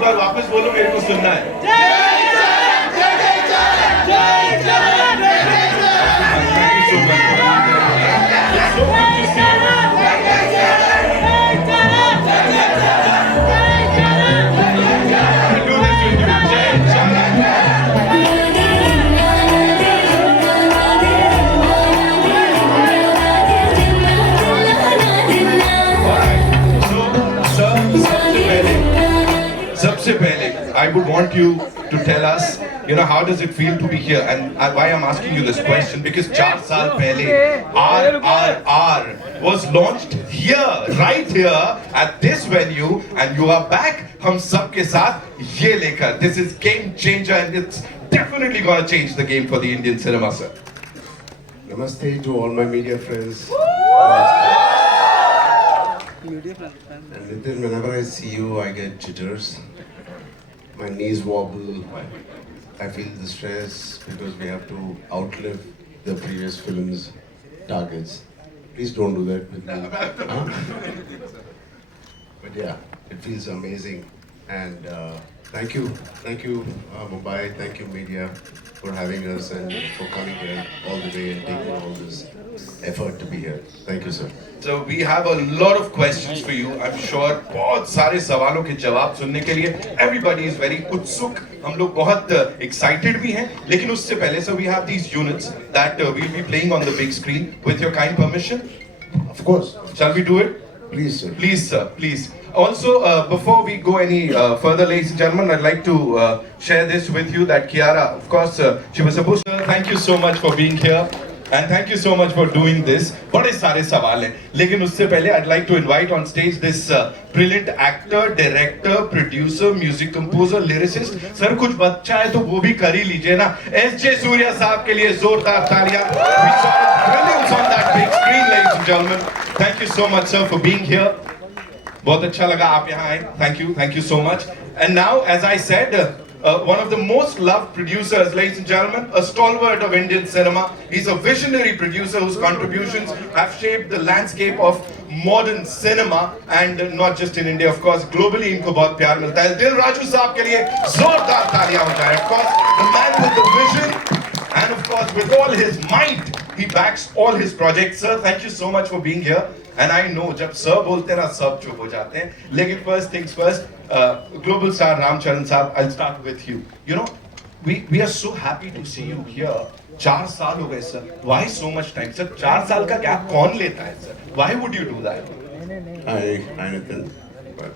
एक बार वापस बोलो, मेरे को सुनना है। सबसे पहले, I would want you to tell us, you know, how does it feel to be here, and why I'm asking you this question, because 4 साल पहले RRR was launched here, right here at this venue, and you are back. हम सब के साथ ये लेकर, this is game changer, and it's definitely gonna change the game for the Indian cinema, sir. Namaste to all my media friends. And Nitin, whenever I see you, I get jitters. My knees wobble. I feel the stress because we have to outlive the previous film's targets. Please don't do that with me. Huh? But yeah, it feels amazing. And thank you, Mumbai, thank you media for having us and for coming here all the way and taking all this effort to be here. Thank you, sir. So we have a lot of questions for you. I'm sure बहुत सारे सवालों के जवाब सुनने के लिए everybody is very उत्सुक. हम लोग बहुत excited भी हैं. लेकिन उससे पहले, so we have these units that we'll be playing on the big screen. With your kind permission, Of course. shall we do it? Please, sir. Please, sir, please. Also, before we go any further, ladies and gentlemen, I'd like to share this with you that Kiara, of course, she was supposed to. Thank you so much for being here. And thank you so much for doing this. बड़े सारे सवाल हैं, लेकिन उससे पहले I'd like to invite on stage this brilliant actor, director, producer, music composer, lyricist. Sir कुछ बच्चा है तो वो भी कर ही लीजिए ना. S.J. Surya साहब के लिए जोरदार तालियां. We saw brilliance on that big screen, ladies and gentlemen. Thank you so much, sir, for being here. बहुत अच्छा लगा आप यहाँ आए. Thank you so much. And now, as I said, one of the most loved producers, ladies and gentlemen, a stalwart of Indian cinema. He's a visionary producer whose contributions have shaped the landscape of modern cinema, and not just in India, of course, globally. इनको बहुत प्यार मिलता है. दिल राजू साहब के लिए जोरदार तालियां हो जाए. Of course, the man with the vision, and of course, with all his might, he backs all his projects. Sir, thank you so much for being here. And I know, जब सर बोलते हैं ना, सब चुप हो जाते हैं. लेकिन first things first, global star Ramcharan साहब, I'll start with you. You know, we are so happy to see you here. 4 साल हो गए sir. Why so much time, sir? 4 साल का gap कौन लेता है sir? Why would you do that? Hi, Nitin. But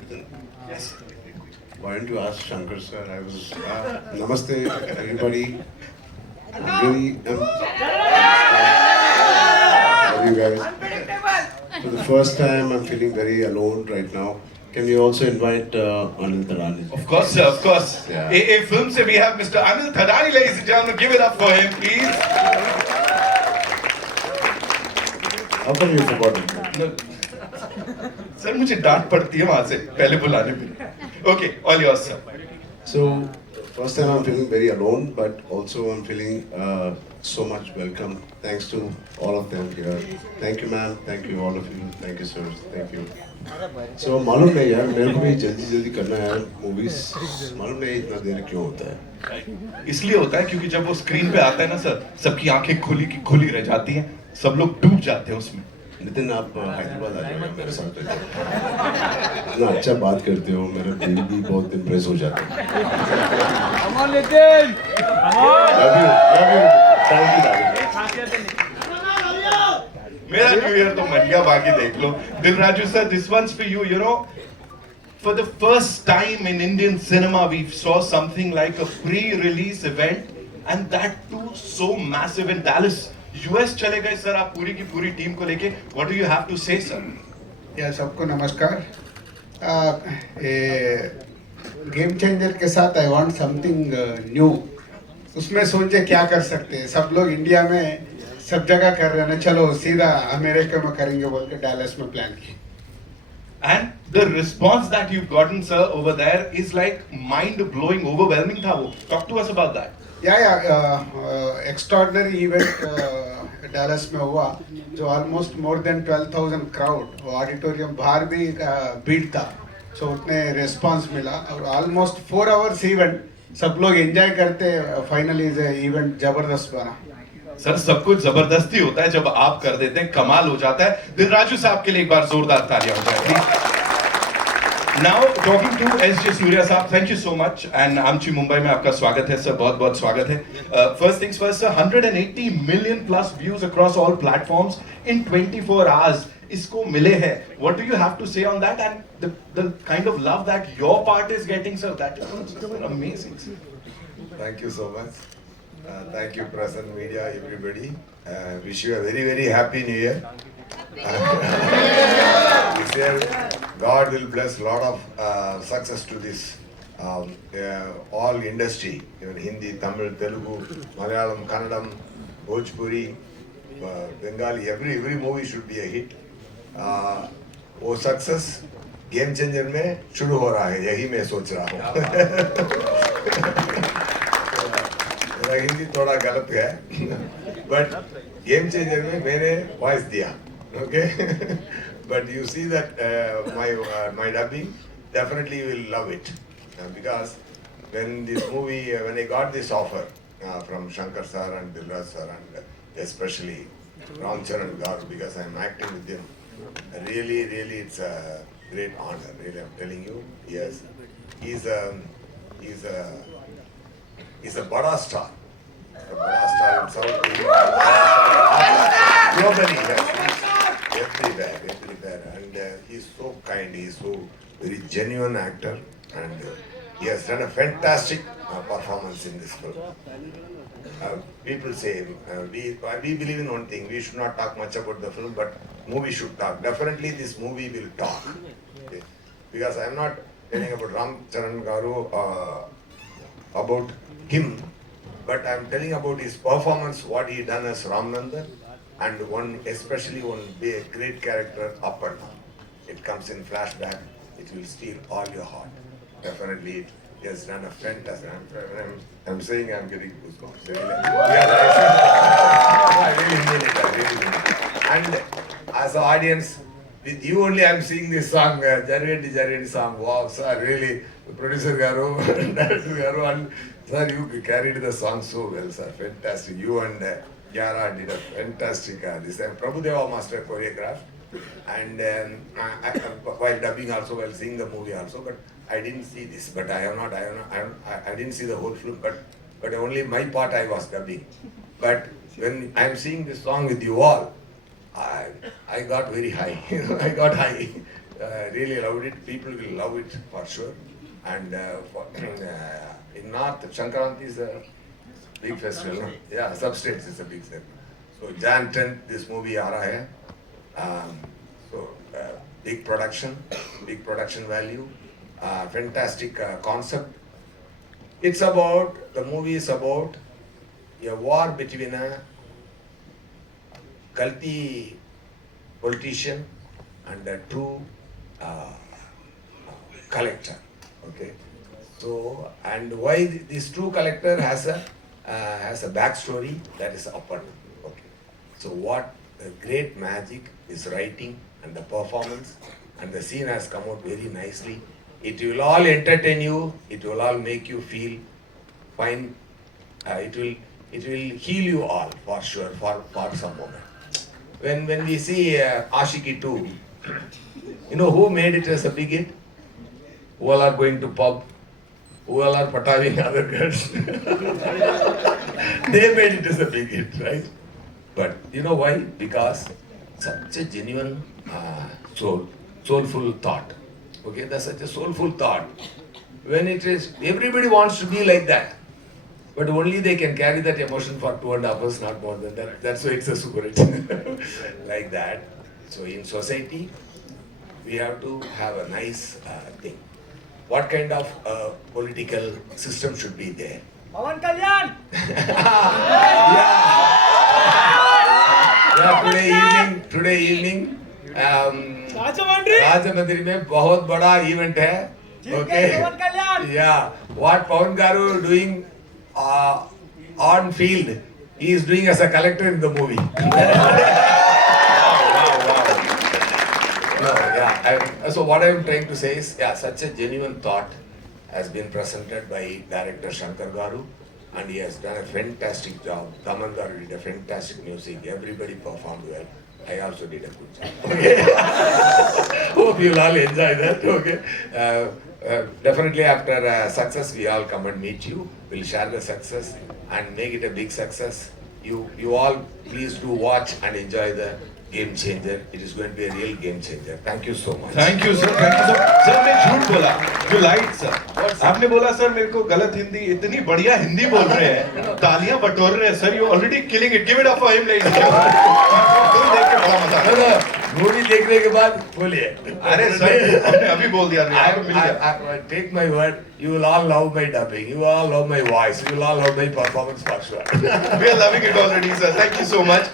Nitin, Yes. why don't you ask Shankar, sir? I was. Namaste, everybody. Really, love you guys. For the first time, I'm feeling very alone right now. Can you also invite Anil Thadani? Of course, sir. Of course. Yeah. A film se we have Mr. Anil Thadani, ladies and gentlemen. Give it up for him, please. How come you forgot it? No. Sir मुझे डांट पड़ती है वहां से पहले बुलाने पे. Okay, all yours, sir. So, first time I'm feeling very alone, but also I'm feeling so much welcome. Thanks to all of them here. Thank you, ma'am. Thank you, all of you. Thank you, sir. Thank you. So, मालूम नहीं यार, मेरे को भी जल्दी करना है यार movies. मालूम नहीं इतना देर क्यों होता है. इसलिए होता है क्योंकि जब वो स्क्रीन पे आता है ना सर, सबकी आंखें खुली की खुली रह जाती हैं, सब लोग डूब जाते हैं उसमें. नितिन, आप हैदराबाद आ जाइए मेरे साथ. इतना अच्छा बात करते हो, मेरा दिल भी बहुत इम्प्रेस हो जाता है. Come on, Nitin! Love you. Thank you, darling. मेरा न्यू ईयर तो मन गया, बाकी देख लो. दिल Raju sir, this one's for you. You know, for the first time in Indian cinema, we saw something like a pre-release event, and that too so massive in Dallas. US चले गए sir, आप पूरी की पूरी टीम को लेके. What do you have to say, sir? या सबको नमस्कार. गेम चेंजर के साथ आई वांट समथिंग न्यू. उसमें सोचे क्या कर सकते हैं. सब लोग इंडिया में सब जगह कर रहे हैं ना, चलो सीधा अमेरिका में करेंगे बोल के डैलस में प्लान की. And the response that you've gotten, sir, over there is like mind-blowing, overwhelming था वो. Talk to us about that. या एक्स्ट्राऑर्डिनरी इवेंट डैलस में हुआ, जो ऑलमोस्ट मोर देन 12,000 क्राउड. वो ऑडिटोरियम बाहर भी भीड़ था. सो उतने रिस्पांस मिला और ऑलमोस्ट 4 आवर्स इवेंट सब लोग एंजॉय करते फाइनली इवेंट जबरदस्त बना सर सब कुछ जबरदस्ती होता है जब आप कर देते हैं, कमाल हो जाता है। दिल राजू साहब के लिए एक बार जोरदार तालियां हो जाए please. Now talking to S J. Surya साहब, thank you so much and आमची मुंबई में आपका स्वागत है सर, बहुत बहुत स्वागत है। First things first sir, 180 million plus views across all platforms in 24 hours इसको मिले हैं। What do you have to say on that and the kind of love that your part is getting sir, that is amazing. Thank you so much. Thank you, press and media, everybody. Wish you a very, very happy New Year. This year, God will bless a lot of success to this all industry, even Hindi, Tamil, Telugu, Malayalam, Kannadam, Bhojpuri, Bengali. Every movie should be a hit. वो success game changer में शुरू हो रहा है, यही मैं सोच रहा हूँ। मेरा हिंदी थोड़ा गलत है, बट गेम चेंजर में मैंने वॉइस दिया, okay. But you see that my dubbing, definitely you will love it, because when I got this offer from Shankar sir and Dilraj sir and especially Ram Charan Garu, because I am acting with him, really it's a great honor, really, I'm telling you. Yes, he's a bada star. A bada star in South India. Globally, yes. Everywhere. And he's so kind, he's so very genuine actor, and he has done a fantastic performance in this film. People say, we believe in one thing, we should not talk much about the film, but movie should talk. Definitely this movie will talk. Okay? Because I am not telling about Ram Charan Garu, about him, but I am telling about his performance, what he done as Ramanandan, and especially one big, great character, Aparna. It comes in flashback, it will steal all your heart. Definitely, he has done a fantastic. I'm saying I'm getting goosebumps. I really mean it. And as an audience, with you only, I'm seeing this song, Jarvedi song. Wow, sir, really, the producer Garu, director Garu, and sir, you carried the song so well, sir. Fantastic. You and Yara did a fantastic. This time, Prabhudeva master choreographed, and while dubbing also, while seeing the movie also, but I didn't see this. But I didn't see the whole film, but only my part I was dubbing. But when I'm seeing this song with you all, I got very high. I got high. Really loved it. People will love it for sure. And in North, Shankaranti is a big festival. No? Yeah, Substates is a big festival. So Jan 10th, this movie aa raha hai. Big production value, fantastic concept. The movie is about a war between a Kalti politician and a true collector. Okay, so and why this true collector has a backstory, that is Aparna. Okay, so what great magic is writing and the performance, and the scene has come out very nicely. It will all entertain you. It will all make you feel fine. It will heal you all for sure for some moment. When we see Ashiki 2, you know who made it as a big hit? Who all are going to pub? Who all are pataving other girls? They made it as a big hit, right? But you know why? Because such a genuine, soulful thought. Okay, that's such a soulful thought. When it is, everybody wants to be like that. But only they can carry that emotion for 2.5 hours, not more than that. That's why it's a super hit. Like that. So in society, we have to have a nice thing. What kind of political system should be there? Pawan Kalyan! Yeah, today evening, Rajamandri में बहुत बड़ा event है. Okay. Yeah. What Pawan Garu doing on field, he is doing as a collector in the movie. Wow. No, So what I'm trying to say is, yeah, such a genuine thought has been presented by director Shankar Garu, and he has done a fantastic job. Kaman Garu did a fantastic music. Everybody performed well. I also did a good job. Okay. Hope you'll all enjoy that. Okay. Definitely after success, we all come and meet you. We'll share the success and make it a big success. You all please do watch and enjoy the Game Changer. It is going to be a real game changer. Thank you so much. Thank you sir, thank you sir. Sir मैं झूठ बोला, you light sir. आपने बोला sir मेरे को गलत हिंदी, इतनी बढ़िया हिंदी बोल रहे हैं, तालियां बटोर रहे हैं sir. You already killing it. Give it up for him like. तुम देख के बड़ा मजा आया. मूवी देखने के बाद बोलिए. अरे सर हमने अभी बोल दिया. मिल गया. Take my word, you will all love my dubbing, you will all love my voice, you will all love my performance for sure. We are loving it already sir. Thank you so much.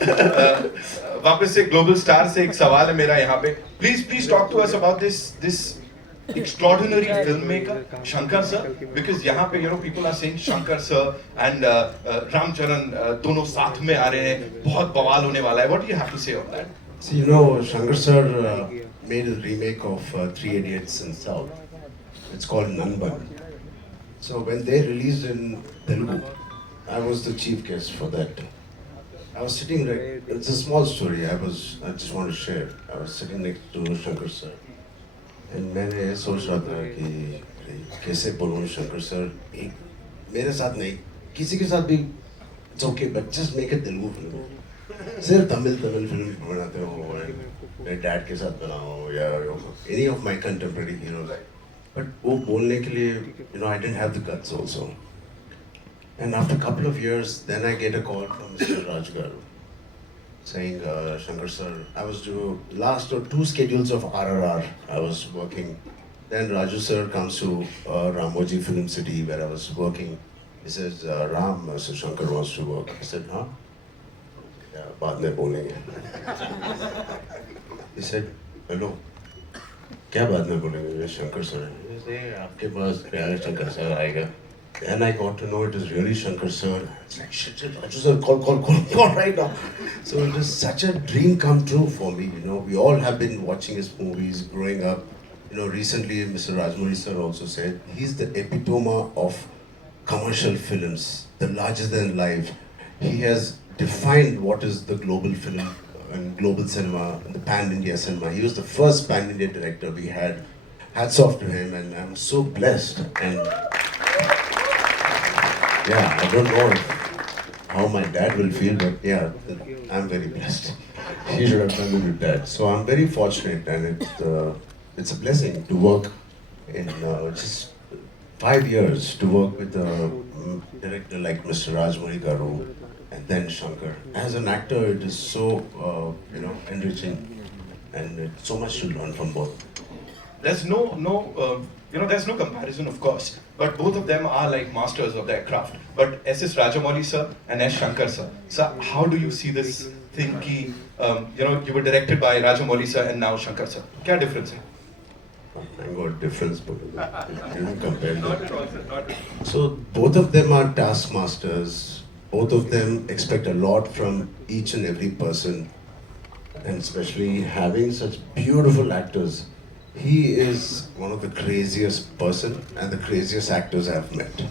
वापस से global star से एक सवाल है मेरा यहाँ पे. Please talk to us about this extraordinary filmmaker Shankar sir, because यहाँ पे people are saying Shankar sir and Ramcharan दोनों साथ में आ रहे हैं, बहुत बवाल होने वाला है. What do you have to say on that? See, you know, Shankar sir made a remake of Three Idiots in South. It's called Nanban. So when they released in Telugu, I was the chief guest for that. I was sitting right, it's a small story, I just want to share. I was sitting next to Shankar sir. And मैंने सोच रहा था कि कैसे बोलूँ Shankar sir, मेरे साथ नहीं, किसी के साथ भी it's okay, but just make a Telugu film. सिर्फ तमिल फिल्म बनाते हो, मेरे डैड के साथ बनाओ या any of my contemporary heroes. But वो बोलने के लिए, I didn't have the guts also. And after a couple of years, then I get a call from Mr. Raj Garu saying, Shankar sir, I was doing last 2 schedules of RRR, I was working. Then Raju sir comes to Ramoji Film City where I was working. He says, Ram, Mr. Shankar wants to work. I said, huh? Yeah, बाद में बोलेंगे. He said, hello. क्या बाद में बोलेंगे? Shankar sir. He said, आपके पास प्यारे Shankar sir आएगा. Then I got to know it is really Shankar sir. It's like, shit, Raju sir, call right now. So it is such a dream come true for me. We all have been watching his movies growing up. Recently Mr. Rajmouli sir also said he's the epitome of commercial films, the larger than life. He has defined what is the global film and global cinema, and the pan-India cinema. He was the first pan-India director we had. Hats off to him, and I'm so blessed. And yeah, I don't know how my dad will feel, but yeah, I'm very blessed. He should have done it with that. So I'm very fortunate, and it's a blessing to work in just 5 years to work with a director like Mr. Rajmouli Garu and then Shankar. As an actor, it is so enriching, and so much to learn from both. There's there's no comparison, of course, but both of them are like masters of their craft. But S.S. Rajamouli sir and S. Shankar sir. Sir, how do you see this thing? Ki, you were directed by Rajamouli sir and now Shankar sir. Kya difference hai? Thank God, difference, but you compare them. So both of them are taskmasters. Both of them expect a lot from each and every person, and especially having such beautiful actors. He is one of the craziest person and the craziest actors I've met.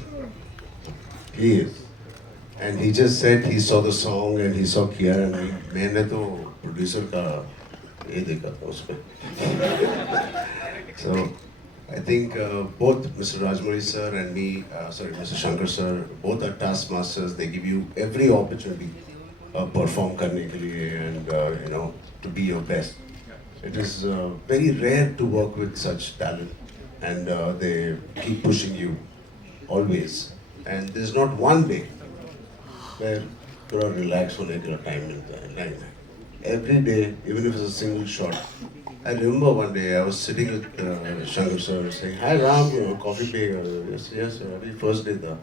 He is. And he just said he saw the song and he saw Kiara and मैंने तो producer का ये देखा था उसमें. So I think both Mr. Rajmouli sir and me, Mr. Shankar sir, both are taskmasters. They give you every opportunity perform करने के लिए and to be your best. It is very rare to work with such talent, and they keep pushing you always. And there's not one day where थोड़ा relax होने के लिए time मिलता है. नहीं. Every day, even if it's a single shot. I remember one day I was sitting with Shankar sir saying, "Hi Ram, coffee pe?" Yes, sir. Abhi first day tha.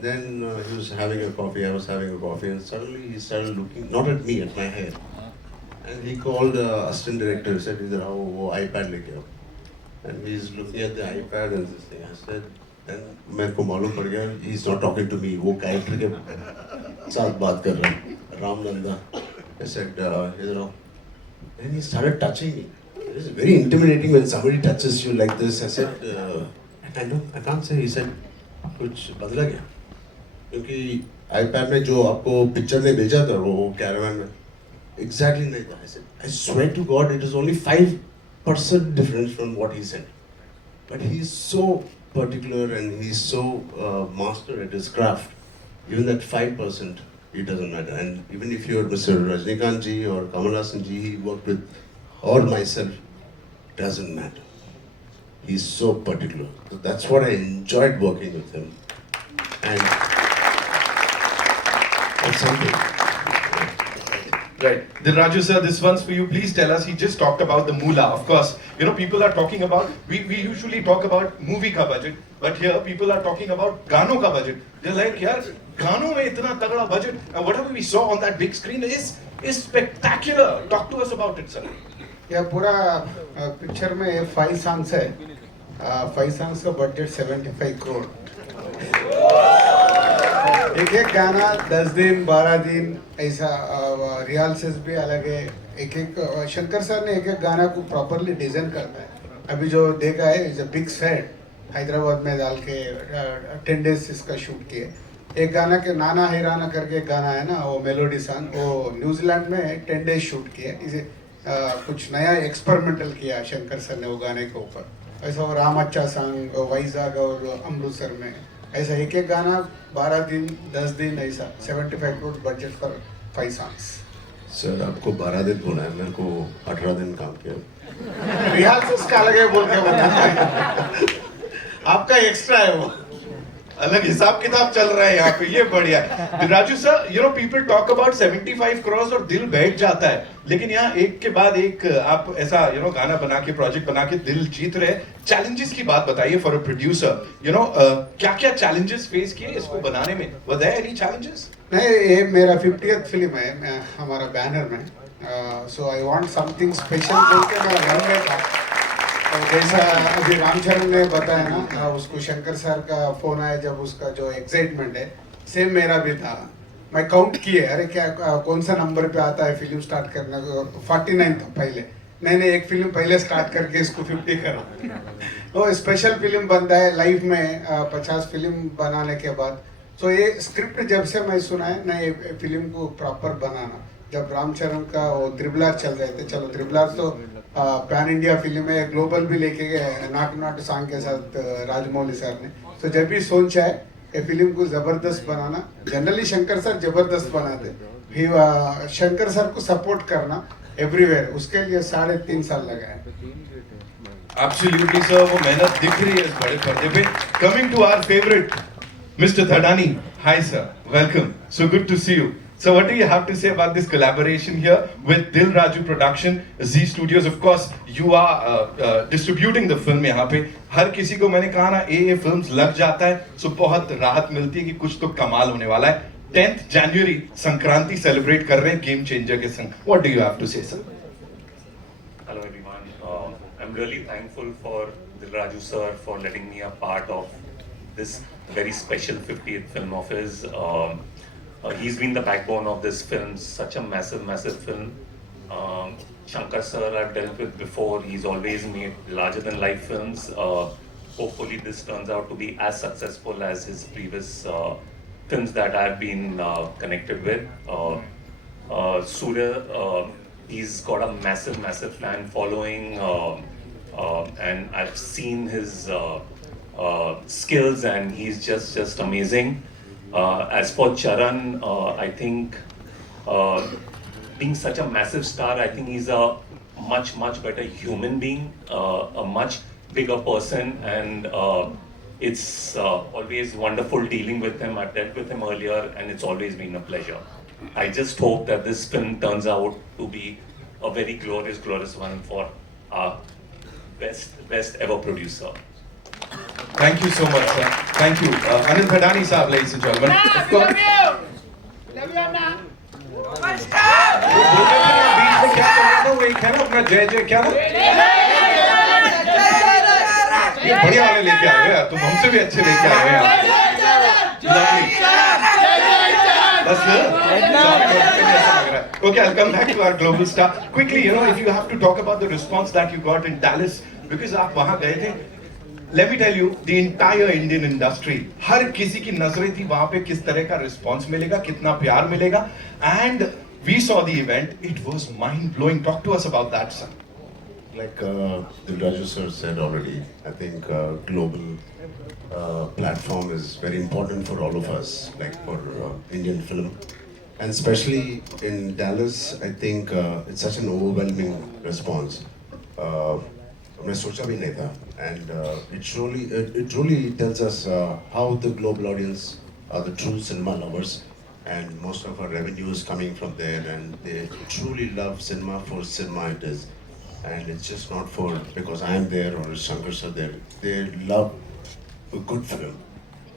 Then he was having a coffee, I was having a coffee, and suddenly he started looking, not at me, at my hair. And he called assistant director, he said, "Idhar aao, wo iPad leke aao." And he's looking at the iPad and this thing. I said, then मेरे को मालूम पड़ गया, he's not talking to me, वो character के साथ बात कर रहा है, Ram Nanda. I said, idhar aao. And he started touching me. It is very intimidating when somebody touches you like this. I said, I can't say. He said, कुछ बदला क्या? क्योंकि iPad में जो आपको पिक्चर ने भेजा था वो कैरावन में exactly नहीं था. I said, I swear to God, it is only 5% difference from what he said. But he is so particular and he is so master at his craft. Even that 5%, it doesn't matter. And even if you're Mr. Rajnikant ji or Kamal Hassan ji, he worked with, or myself, doesn't matter. He's so particular. So that's what I enjoyed working with him. And that's something. Right. Dilraju sir, this one's for you. Please tell us, he just talked about the moolah. Of course, you know, people are talking about, we usually talk about movie ka budget, but here people are talking about gano ka budget. They're like, yaar, gano mein itna tagda budget, and whatever we saw on that big screen is spectacular. Talk to us about it, sir. यह पूरा picture में 5 songs है. 5 songs का budget 75 crore. एक एक गाना 10 दिन 12 दिन ऐसा रिहर्सल्स भी अलग है. एक एक शंकर सर ने एक एक गाना को प्रॉपरली डिजाइन करता है. अभी जो देखा है is a big set Hyderabad में डाल के 10 डेज इसका शूट किए. एक गाना के नाना हैराना करके एक गाना है ना, वो मेलोडी सॉन्ग, वो न्यूजीलैंड में 10 डेज शूट किया. इसे कुछ नया एक्सपेरिमेंटल किया शंकर सर ने वो गाने के ऊपर. ऐसा वो राम अच्छा सॉन्ग वाइजाग और अमृतसर में ऐसा एक एक गाना 12 दिन 10 दिन ऐसा 75 crore budget for 5 songs. Sir आपको 12 दिन बोला है, मेरे को 18 दिन काम किया. रिहर्सल्स का अलग है बोल के बता. आपका एक्स्ट्रा है वो. अलग हिसाब किताब चल रहा है यहाँ पे, ये बढ़िया. Raju sir, you know people talk about 75 crore और दिल बैठ जाता है, लेकिन यहाँ एक के बाद एक आप ऐसा यू नो गाना बना के प्रोजेक्ट बना के दिल जीत रहे. चैलेंजेस की बात बताइए for a producer. You know क्या क्या चैलेंजेस फेस किए इसको बनाने में? Were there any challenges? नहीं, ये मेरा 50th फिल्म है हमारा बैनर में. So I want something special बोल के मेरा मन में था. और जैसा अभी रामचरण ने बताया ना, उसको शंकर सर का फोन आया जब उसका जो एक्साइटमेंट है सेम मेरा भी था. मैं काउंट किए, अरे क्या कौन सा नंबर पे आता है फिल्म स्टार्ट करने को. 49 था पहले. मैंने एक फिल्म पहले स्टार्ट करके इसको 50 करा. वो स्पेशल फिल्म बनता है लाइफ में 50 फिल्म बनाने के बाद. सो ये स्क्रिप्ट जब से मैं सुना है ना, ये फिल्म को प्रॉपर बनाना. जब रामचरण का वो ट्रिपल आर चल रहे थे, चलो ट्रिपल आर तो पैन इंडिया फिल्म है, ग्लोबल भी लेके गए नाटू नाटू सॉन्ग के साथ राजमौली सर ने. तो जब भी सोचा है ये फिल्म को जबरदस्त बनाना. जनरली शंकर सर जबरदस्त बनाते, फिर शंकर सर को सपोर्ट करना एवरीवेयर, उसके लिए 3.5 साल लगा है. Absolutely sir, वो मेहनत दिख रही है इस बड़े पर्दे पे. Coming to our favorite, Mr. Thadani. Hi sir, welcome. So good to see you. So what do you have to say about this collaboration here with Dil Raju Production, Z Studios? Of course, you are distributing the film यहाँ पे. हर किसी को मैंने कहा ना, ये films लग जाता है, so बहुत राहत मिलती है कि कुछ तो कमाल होने वाला है. 10th January संक्रांति सेलिब्रेट कर रहे हैं गेम चेंजर के संग. What do you have to say, sir? Hello everyone. I'm really thankful for Dil Raju sir for letting me a part of this very special 50th film of his. He's been the backbone of this film, such a massive film. Shankar sir I've dealt with before, he's always made larger than life films. Hopefully this turns out to be as successful as his previous films that I've been connected with. Surya, he's got a massive fan following, and I've seen his skills and he's just amazing. As for Charan, I think being such a massive star, I think he's a much better human being, a much bigger person, and it's always wonderful dealing with him. I've dealt with him earlier and it's always been a pleasure. I just hope that this film turns out to be a very glorious one for our best ever producer. Thank you so much, sir. Thank you. Anil Thadani sahab, ladies and gentlemen. Of course. Love you, Anna. बीच में क्या चल रहा था, वो एक है ना अपना जय जय क्या ना, ये बढ़िया वाले लेके आए हो यार, तुम हमसे भी अच्छे लेके आए हो यार. Lovely. Okay, I'll come back to our global star. Quickly, you know, if you have to talk about the response that you got in Dallas, because आप वहाँ गए थे, let me tell you, the entire Indian industry, हर किसी की नजरें थी वहाँ पे किस तरह का response मिलेगा, कितना प्यार मिलेगा, and we saw the event, it was mind blowing. Talk to us about that, sir. Like Dilraju sir said already, I think global platform is very important for all of us, like for Indian film. And especially in Dallas, I think it's such an overwhelming response. मैं सोचा भी नहीं था, and it truly tells us how the global audience are the true cinema lovers, and most of our revenue is coming from there, and they truly love cinema for cinema it is, and it's just not for because I am there or Shankar sir there. They love a good film,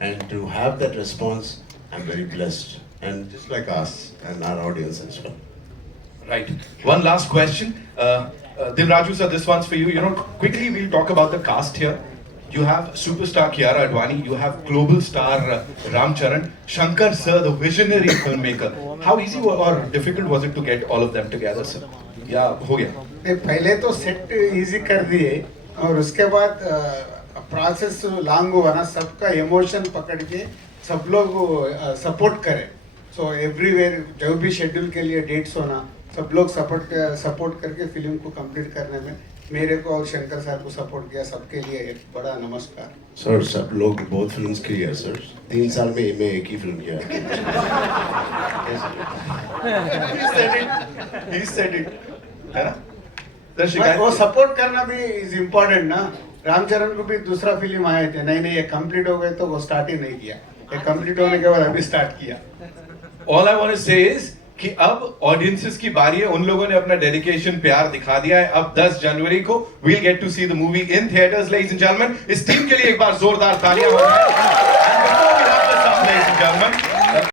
and to have that response, I'm very blessed, and just like us and our audience as well. Right. One last question. Dilraju sir, this one's for you. You know, quickly we'll talk about the cast here. You have superstar Kiara Advani, you have global star Ram Charan, Shankar sir, the visionary filmmaker. How easy or difficult was it to get all of them together, sir? या हो गया? नहीं, पहले तो set easy कर दिए और उसके बाद प्रोसेस लॉन्ग हुआ ना, सबका इमोशन पकड़ के सब लोग सपोर्ट करें. सो एवरीवेयर जो भी शेड्यूल के लिए डेट्स होना, सब लोग सपोर्ट करके फिल्म को कंप्लीट करने में मेरे को और शंकर सर को सपोर्ट किया. सबके लिए एक बड़ा नमस्कार. सर सब लोग बहुत फिल्म्स की है सर. 3 साल में मैं एक ही फिल्म किया. He said it. है ना? वो सपोर्ट करना भी इज इम्पोर्टेंट ना. रामचरण को भी दूसरा फिल्म आए थे, नहीं ये कंप्लीट हो गए तो वो स्टार्ट ही नहीं किया. ये कंप्लीट होने के बाद अभी स्टार्ट किया. All I want to say is कि अब ऑडियंसेस की बारी है. उन लोगों ने अपना डेडिकेशन प्यार दिखा दिया है. अब 10 जनवरी को we'll get to see the movie in theaters, ladies and gentlemen. इस टीम के लिए एक बार जोरदार तालियां हो जाए. And before we wrap this up, ladies and gentlemen,